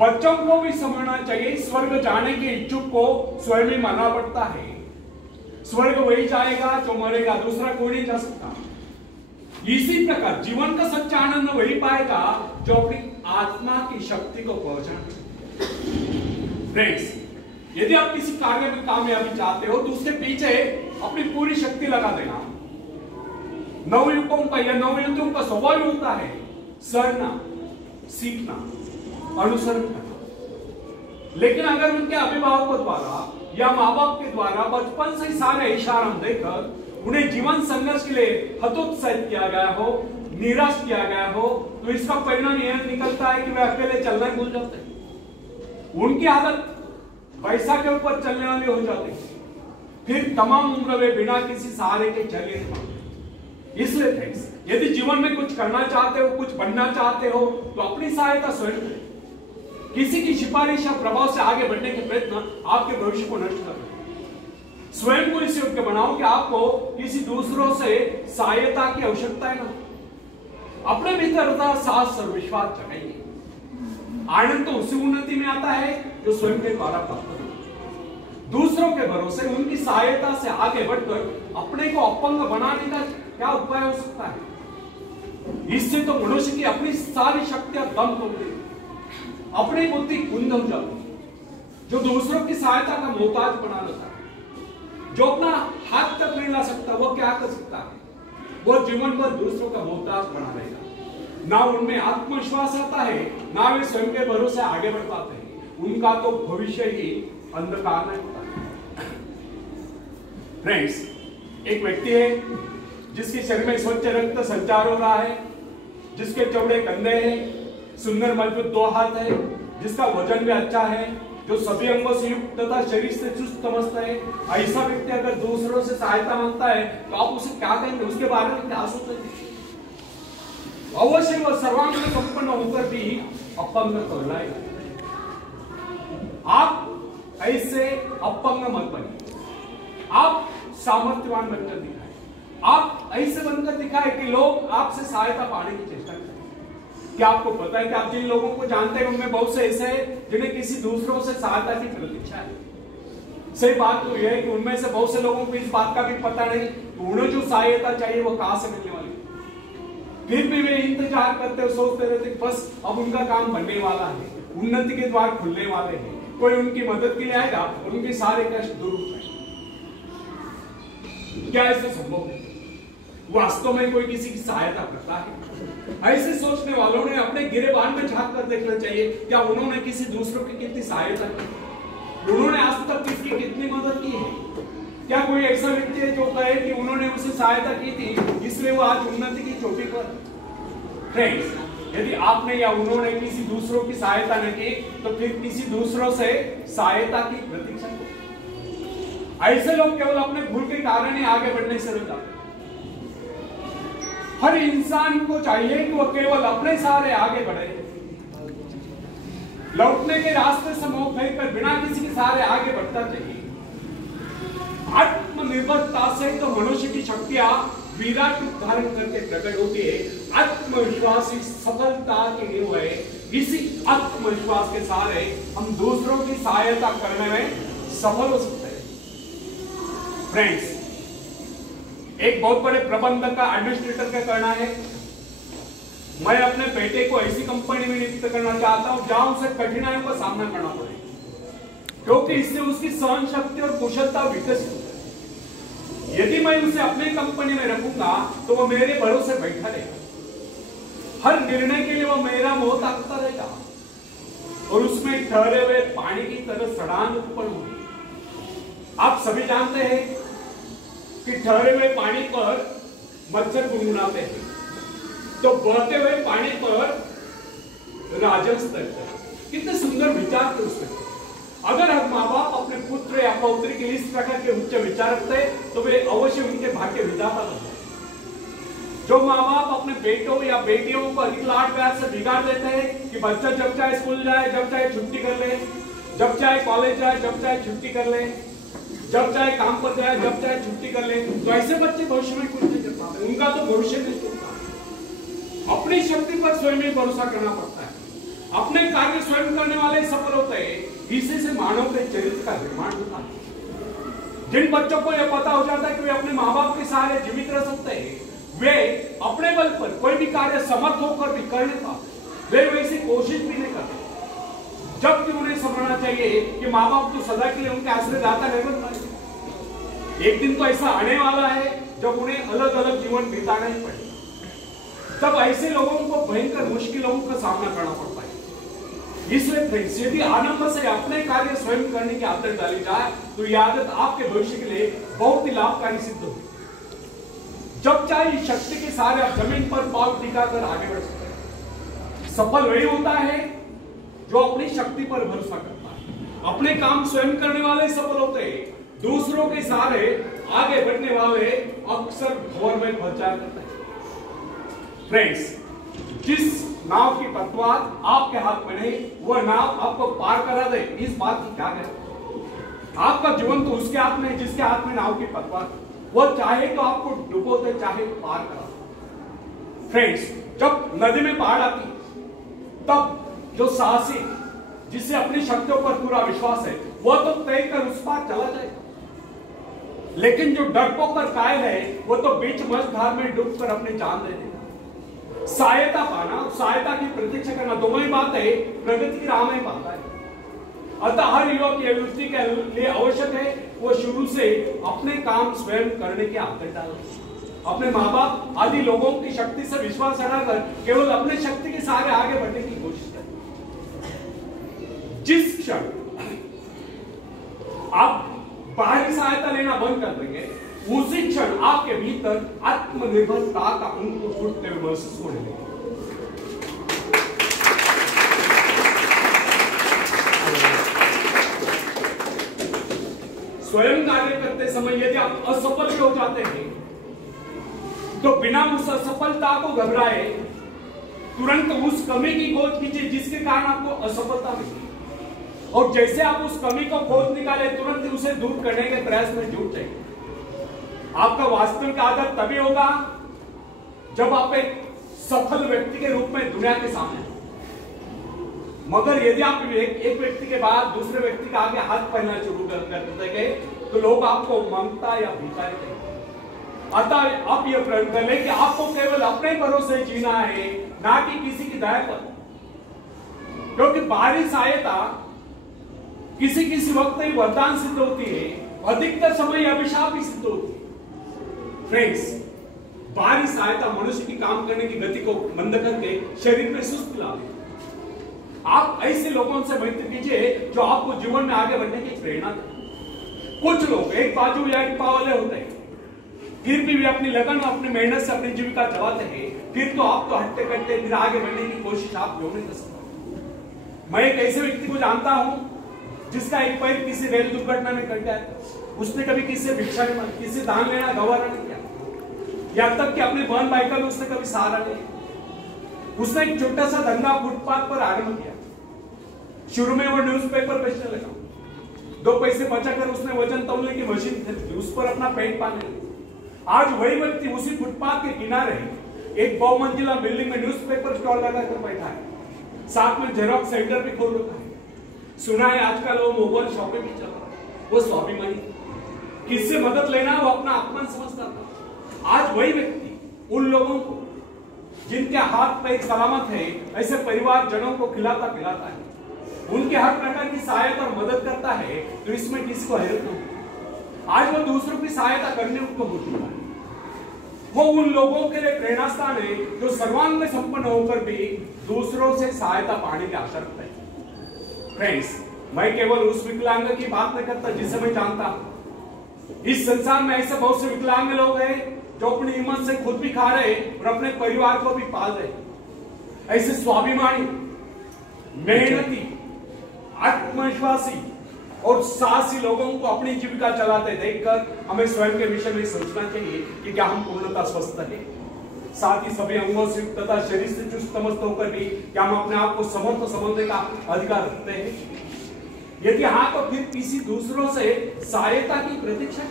बच्चों को भी समझना चाहिए स्वर्ग जाने के इच्छुक को स्वयं ही मरना पड़ता है। स्वर्ग वही जाएगा जो मरेगा, दूसरा कोई नहीं जा सकता। इसी प्रकार जीवन का सच्चा आनंद वही पाएगा जो अपनी आत्मा की शक्ति को पहचाने। फ्रेंड्स, यदि आप किसी कार्य में कामयाबी चाहते हो तो उसके पीछे अपनी पूरी शक्ति लगा देना। नवयुवकों का या नवयुवतियों का स्वभाव होता है सड़ना, सीखना, अनुसरण करना। लेकिन अगर उनके अभिभावकों द्वारा या माँ बाप के द्वारा बचपन से सारे इशारे देकर उन्हें जीवन संघर्ष के लिए हतोत्साहित किया गया हो, निराश किया गया हो, तो इसका परिणाम यह निकलता है कि वे अकेले चलना ही भूल जाते हैं। उनकी आदत पैसा के ऊपर चलने वाली हो जाती है। फिर तमाम उम्र वे बिना किसी सहारे के चले नहीं पाते। इसलिए फ्रेंड्स, यदि जीवन में कुछ करना चाहते हो, कुछ बनना चाहते हो, तो अपनी सहायता स्वयं करें। किसी की सिफारिश या प्रभाव से आगे बढ़ने के प्रयत्न आपके भविष्य को नष्ट कर देंगे। स्वयं को इस योग्य बनाओ कि आपको किसी दूसरों से सहायता की आवश्यकता है ना। अपने भीतर साहस और विश्वास जगाइए। आनंद तो उसी उन्नति में आता है जो स्वयं के द्वारा प्राप्त हो। दूसरों के भरोसे उनकी सहायता से आगे बढ़कर अपने को अपंग बनाने का क्या उपाय हो सकता है? इससे तो मनुष्य की अपनी सारी शक्तियां दम हो गई, अपनी बुद्धि कुंद हो जाती। जो दूसरों की सहायता का मोहताज बना लेता है, जो अपना हाथ तक नहीं ला सकता, वो क्या कर सकता है? वो जीवन भर दूसरों का मोहताज बना रहेगा। ना उनमें आत्मविश्वास आता है, ना वे स्वयं के भरोसे आगे बढ़ पाते हैं। उनका तो भविष्य ही अंधकार में होता है। फ्रेंड्स, एक व्यक्ति है जिसके शरीर में स्वच्छ रक्त संचार हो रहा है, जिसके चौड़े कंधे हैं, सुंदर मजबूत 2 हाथ है, जिसका वजन भी अच्छा है, जो सभी अंगों से युक्त तथा शरीर से चुस्त मस्त है। ऐसा व्यक्ति अगर दूसरों से सहायता मांगता है तो आप उसे क्या कहेंगे? उसके बारे में क्या सोचेंगे? अवश्य वह सर्वांग संपन्न होकर भी अपंग कहलाएगा। आप ऐसे अपंग मत बनिए, आप सामर्थ्यवान बनकर दिखाएं। आप ऐसे बनकर दिखाएं कि लोग आपसे सहायता पाने की चेष्टा करें। क्या आपको पता है कि आप जिन लोगों को जानते हैं उनमें बहुत से ऐसे हैं जिन्हें किसी दूसरों से सहायता की प्रतीक्षा है? सही बात तो यह है कि उनमें से बहुत से लोगों को इस बात का भी पता नहीं कि उन्हें जो सहायता चाहिए वो कहां से मिलने वाली। फिर भी वे इंतजार करते और सोचते रहते बस अब उनका काम बनने वाला है, उन्नति के द्वार खुलने वाले हैं, कोई उनकी मदद के लिए आएगा और उनके सारे कष्ट दूर हो जाएंगे। क्या ऐसा संभव है? वास्तव में कोई किसी की सहायता करता है? ऐसे सोचने वालों ने अपने गिरेबान में झांक कर देखना चाहिए, क्या उन्होंने किसी दूसरों की कितनी सहायता की? उन्होंने आज तक किसकी कितनी मदद की है? क्या कोई ऐसा व्यक्ति है जो कहे कि उन्होंने उसे सहायता की थी इसलिए वो आज उन्नति की चोटी पर? फ्रेंड्स, यदि आपने या उन्होंने किसी दूसरों की सहायता न की तो फिर किसी दूसरों से सहायता की प्रतीक्षा करो। ऐसे लोग केवल अपने भूल के कारण ही आगे बढ़ने से रुक जाते हैं। हर इंसान को चाहिए कि वह केवल अपने सहारे आगे बढ़े, लौटने के रास्ते से मुंह फेर कर बिना किसी के सहारे आगे बढ़ता चाहिए। आत्मनिर्भरता से तो मनुष्य की शक्तियां विराट रूप धारण करके प्रकट होती है। आत्मविश्वास ही सफलता की नींव है। इसी आत्मविश्वास के सहारे हम दूसरों की सहायता करने में सफल हो सकते हैं। फ्रेंड्स, एक बहुत बड़े प्रबंधक का, एडमिनिस्ट्रेटर का कहना है, मैं अपने बेटे को ऐसी कंपनी में नियुक्त करना चाहता हूं जहां उसे कठिनाइयों का सामना करना पड़े, क्योंकि इससे उसकी सहन शक्ति और कुशलता विकसित होती है। यदि मैं उसे अपनी कंपनी में रखूंगा तो वो मेरे भरोसे बैठा रहेगा, हर निर्णय के लिए वो मेरा मोह ताकता रहेगा और उसमें ठहरे हुए पानी की तरह सड़ान उत्पन्न होगी। आप सभी जानते हैं कि ठहरे हुए पानी पर मच्छर गुनगुनाते हैं, तो बहते हुए पानी पर राजहंस तैरते हैं। कितने सुंदर विचार थे उसमें। अगर हम माँ बाप अपने पुत्र या पौत्री के इस प्रकार के उच्च विचार रखते तो वे अवश्य उनके भाग्य विधाता बनते। जो माँ बाप अपने बेटों या बेटियों को अधिक लाड प्यार से बिगाड़ देते हैं कि बच्चा जब चाहे स्कूल जाए, जब चाहे छुट्टी कर ले, जब चाहे कॉलेज जाए, जब चाहे छुट्टी कर ले, जब चाहे काम पर जाए, जब चाहे छुट्टी कर ले, तो ऐसे बच्चे भविष्य में कुछ नहीं कर पाते। उनका तो भविष्य नहीं होता। अपनी शक्ति पर स्वयं ही भरोसा करना पड़ता है, अपने कार्य स्वयं करने वाले सफल होते हैं। इसी से मानव के चरित्र का निर्माण होता है। जिन बच्चों को यह पता हो जाता है कि वे अपने माँ बाप के सहारे जीवित रह सकते हैं, वे अपने बल पर कोई भी कार्य समर्थ होकर भी कर लेता, वे वैसी कोशिश भी नहीं करते। जबकि उन्हें समझना चाहिए कि माँ बाप तो सदा के लिए उनके आश्रयदाता नहीं बन पाए। एक दिन तो ऐसा आने वाला है जब उन्हें अलग अलग जीवन बिताना ही पड़ेगा। तब ऐसे लोगों को भयंकर मुश्किलों का सामना करना पड़ता है। इसलिए फ्रेंड्स, यदि आनंद से अपने कार्य स्वयं करने की आदत डाली जाए तो यह आदत आपके भविष्य के लिए बहुत ही लाभकारी सिद्ध होगी। जब चाहे शक्ति के सहारे आप जमीन पर पांव टिकाकर आगे बढ़ सकते हैं। सफल वही होता है जो अपनी शक्ति पर भरोसा करता है। अपने काम स्वयं करने वाले सफल होते हैं। दूसरों के सहारे आगे बढ़ने वाले अक्सर भंवर में फंस करते हैं। फ्रेंड्स, जिस नाव की पतवार आपके हाथ में नहीं, वह नाव आपको पार करा दे, इस बात की क्या करें? आपका जीवन तो उसके हाथ में जिसके हाथ में नाव की पतवार, वह चाहे तो आपको डुबो दे, चाहे पार करा दे। फ्रेंड्स, जब नदी में बाढ़ आती तब जो साहसी, जिसे अपनी शक्तियों पर पूरा विश्वास है, वह तो तय कर उस पार चला जाएगा। लेकिन जो डरपोक और कायल है, वो तो बीच मझधार में डूबकर अपनी जान दे देगा। सहायता पाना, सहायता की प्रतीक्षा करना, दोनों ही बातें प्रगति की राह में बात है। अतः हर युवक की वृत्ति के लिए आवश्यक है वो शुरू से अपने काम स्वयं करने की आदत डाले। अपने माँ बाप आदि लोगों की शक्ति से विश्वास हटाकर केवल अपने शक्ति के सहारे आगे बढ़ने की कोशिश करें। जिस क्षण आप बाहरी सहायता लेना बंद कर देंगे, उसी क्षण आपके भीतर आत्मनिर्भरता का अंकुर फूटते हुए महसूस होने लगेगा। स्वयं कार्य करते समय यदि आप असफल हो जाते हैं तो बिना उस असफलता को घबराए तुरंत उस कमी की खोज कीजिए जिसके कारण आपको असफलता मिली, और जैसे आप उस कमी को खोज निकाले तुरंत उसे दूर करने के प्रयास में जुट जाइए। आपका वास्तविक आदत तभी होगा जब आप एक सफल व्यक्ति के रूप में दुनिया के सामने। मगर यदि आप एक व्यक्ति के बाद दूसरे व्यक्ति के आगे हाथ पहनना शुरू कर देंगे तो लोग आपको ममता या भिखारी कहेंगे। अतः आप यह प्रण कर लें कि आपको केवल अपने भरोसे जीना है, ना कि किसी की दया पर, क्योंकि बाहरी सहायता किसी वक्त ही वरदान सिद्ध होती है, अधिकतर समय अभिशाप ही सिद्ध होती है। फ्रेंड्स, बाहरी सहायता मनुष्य की काम करने की गति को मंद करके शरीर में सुस्ती ला देती। आप ऐसे लोगों से मैत्री कीजिए जो आपको जीवन में आगे बढ़ने की प्रेरणा दें। कुछ लोग एक बाजू या एक पाव वाले होते हैं, फिर भी वे अपनी लगन और अपनी मेहनत से अपनी जीविका चलाते हैं, फिर तो आप तो हट्टे कट्टे फिर आगे बढ़ने की कोशिश आप क्यों नहीं कर सकते? मैं एक ऐसे व्यक्ति को जानता हूं जिसका एक पैर किसी रेल दुर्घटना में कट गया। उसने कभी किसी से भिक्षा नहीं मांगी, किसी से दान लेना गवारा नहीं किया, यहां तक कि अपने बहन भाई का भी उसने कभी सहारा नहीं। उसने एक छोटा सा धंधा फुटपाथ पर आरंभ किया। शुरू में वो न्यूज़पेपर बेचने लगा, 2 पैसे बचाकर उसने वजन तौलने की मशीन खरीदी, उस पर अपना पेट पालने लगा। आज वही व्यक्ति उसी फुटपाथ के किनारे एक बहुमंजिला बिल्डिंग में न्यूज़पेपर स्टॉल लगाकर बैठा है, साथ में जेरॉक्स सेंटर भी खोल रखा है। सुना है आजकल वो मोबाइल शॉपिंग भी चल रहा है। वो स्वाभिमानी, किससे मदद लेना वो अपना अपमान समझता था। आज वही व्यक्ति उन लोगों को जिनके हाथ पैर सलामत है, ऐसे परिवार जनों को खिलाता पिलाता है, उनके हर प्रकार की सहायता और मदद करता है। तो इसमें किसको हैरत नहीं? आज वो दूसरों की सहायता करने को हो चुका है। वो उन लोगों के लिए प्रेरणा स्थान है जो सर्वांग संपन्न होकर भी दूसरों से सहायता पाने की आशा रखते हैं। फ्रेंड्स, मैं केवल उस विकलांग की बात नहीं करता जिसे मैं जानता हूं। इस संसार में ऐसे बहुत से विकलांग लोग हैं जो अपनी हिम्मत से खुद भी खा रहे और अपने परिवार को भी पाल रहे। ऐसे स्वाभिमानी, मेहनती, आत्मविश्वासी और साहसी लोगों को अपनी जीविका चलाते देखकर हमें स्वयं के विषय में सोचना चाहिए कि क्या हम पूर्णतः स्वस्थ हैं, साथ ही सभी अंगों से तथा शरीर से चुस्त मस्त होकर भी क्या हम अपने आप को समर्थ समझने का अधिकार रखते हैं? यदि हाँ, तो फिर किसी दूसरों से सहायता की प्रतीक्षा